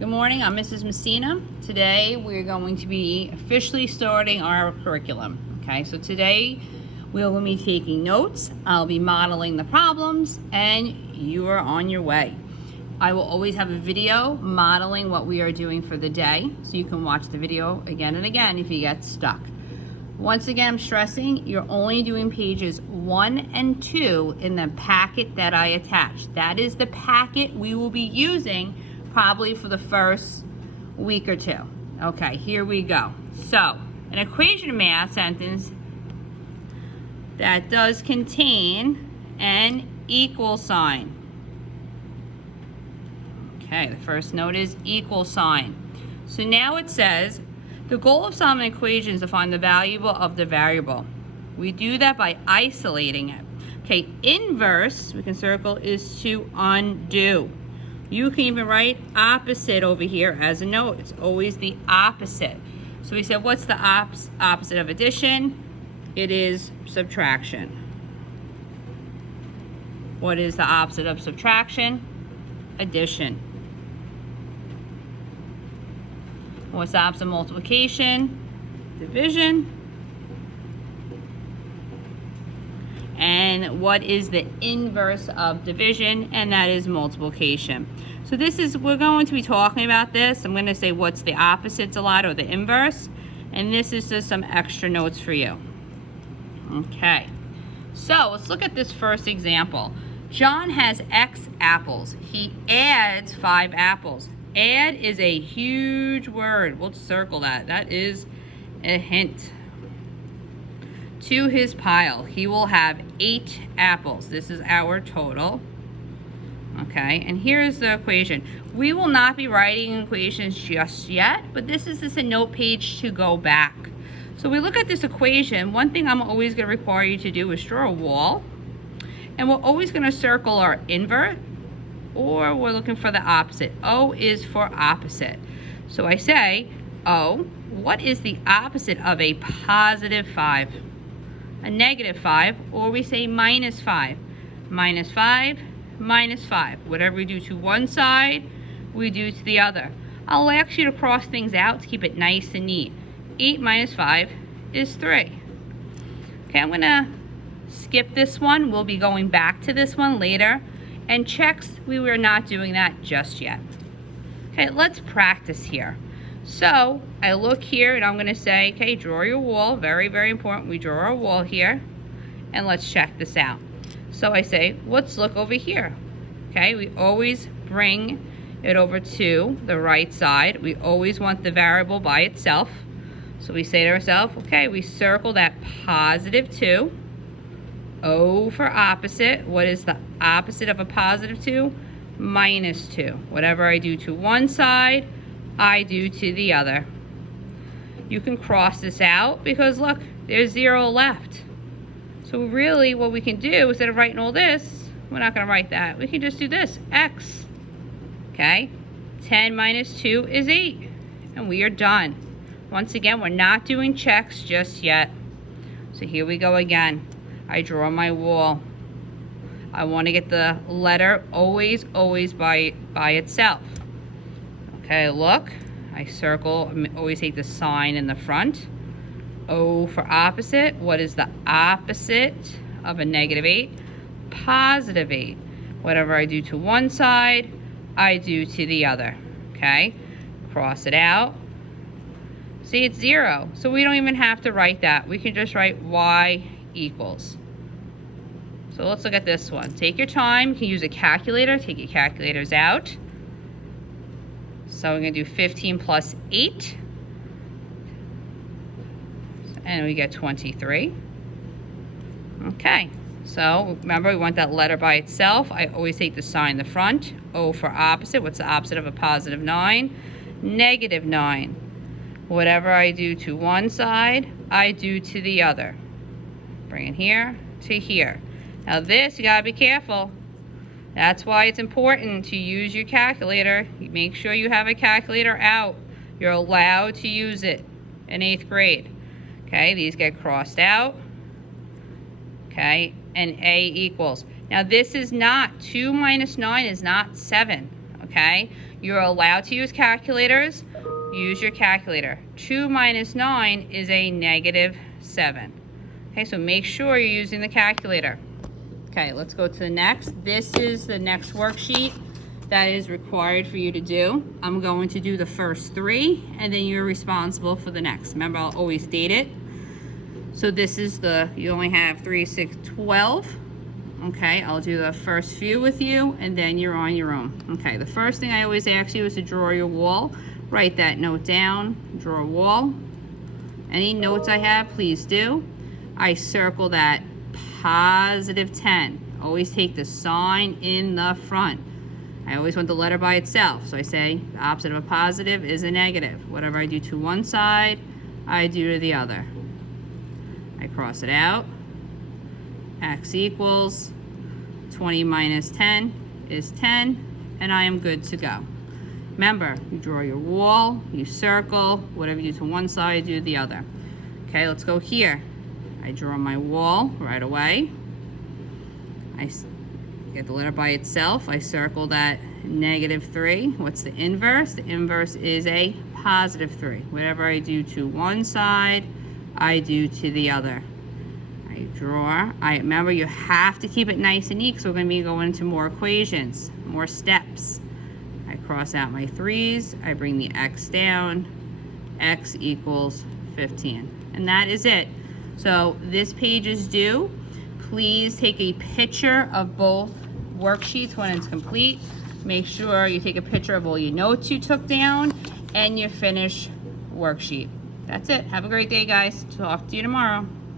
Good morning, I'm Mrs. Messina. Today we're going to be officially starting our curriculum. Okay, so today we're going to be taking notes, I'll be modeling the problems, and you are on your way. I will always have a video modeling what we are doing for the day, so you can watch the video again and again if you get stuck. Once again, I'm stressing you're only doing pages 1 and 2 in the packet that I attached. That is the packet we will be using probably for the first week or two. Okay, here we go. So, an equation of math sentence that does contain an equal sign. Okay, the first note is equal sign. So now it says, the goal of solving an equation is to find the value of the variable. We do that by isolating it. Okay, inverse, we can circle, is to undo. You can even write opposite over here as a note. It's always the opposite. So we said, what's the opposite of addition? It is subtraction. What is the opposite of subtraction? Addition. What's the opposite of multiplication? Division. And what is the inverse of division? And that is multiplication. So we're going to be talking about this. I'm going to say what's the opposites a lot, or the inverse. And this is just some extra notes for you. Okay. So let's look at this first example. John has X apples. He adds 5 apples. Add is a huge word. We'll circle that. That is a hint. To his pile, he will have 8 apples. This is our total. Okay, and here's the equation. We will not be writing equations just yet, but this is just a note page to go back. So we look at this equation. One thing I'm always going to require you to do is draw a wall. And we're always going to circle our invert, or we're looking for the opposite. O is for opposite. So I say, O, what is the opposite of a positive 5? A negative 5, or we say minus 5. Minus 5, minus 5. Whatever we do to one side, we do to the other. I'll ask you to cross things out to keep it nice and neat. 8 minus 5 is 3. Okay, I'm going to skip this one. We'll be going back to this one later. And checks, we were not doing that just yet. Okay, let's practice here. So I look here and I'm going to say, okay, draw your wall. Very, very important. We draw our wall here. And let's check this out. So I say, let's look over here. Okay, we always bring it over to the right side. We always want the variable by itself. So we say to ourselves, okay, we circle that positive 2. O for opposite. What is the opposite of a positive 2? Minus 2. Whatever I do to one side, I do to the other. You can cross this out because look, there's 0 left. So really what we can do, instead of writing all this, we're not going to write that. We can just do this, X. Okay? 10 minus 2 is 8. And we are done. Once again, we're not doing checks just yet. So here we go again. I draw my wall. I want to get the letter always by itself. Okay, look. I circle, always take the sign in the front. O for opposite. What is the opposite of a negative 8? Positive 8. Whatever I do to one side, I do to the other. Okay? Cross it out. See, it's 0. So we don't even have to write that. We can just write Y equals. So let's look at this one. Take your time. You can use a calculator. Take your calculators out. So we're going to do 15 plus 8. And we get 23. Okay. So remember, we want that letter by itself. I always take the sign in the front. O for opposite. What's the opposite of a positive 9? Negative 9. Whatever I do to one side, I do to the other. Bring it here to here. Now this, you gotta be careful. That's why it's important to use your calculator. Make sure you have a calculator out. You're allowed to use it in 8th grade. Okay, these get crossed out. Okay, and A equals. Now this is not, 2 minus 9 is not 7. Okay, You're allowed to use calculators. Use your calculator. 2 minus 9 is a -7. Okay, so make sure you're using the calculator. Okay, let's go to the next. This is the next worksheet that is required for you to do. I'm going to do the first 3, and then you're responsible for the next. Remember, I'll always date it. So this is you only have 3, 6, 12. Okay, I'll do the first few with you, and then you're on your own. Okay, the first thing I always ask you is to draw your wall. Write that note down, draw a wall. Any notes I have, please do. I circle that +10. Always take the sign in the front. I always want the letter by itself, so I say the opposite of a positive is a negative. Whatever I do to one side, I do to the other. I cross it out. X equals 20 minus 10 is 10, and I am good to go. Remember, you draw your wall, you circle, whatever you do to one side, do the other. Okay, let's go here. I draw my wall right away. I get the letter by itself. I circle that -3. What's the inverse? The inverse is a +3. Whatever I do to one side, I do to the other. I draw. Remember, you have to keep it nice and neat because we're going to be going into more equations, more steps. I cross out my 3's. I bring the x down. X equals 15. And that is it. So this page is due. Please take a picture of both worksheets when it's complete. Make sure you take a picture of all your notes you took down and your finished worksheet. That's it. Have a great day, guys. Talk to you tomorrow.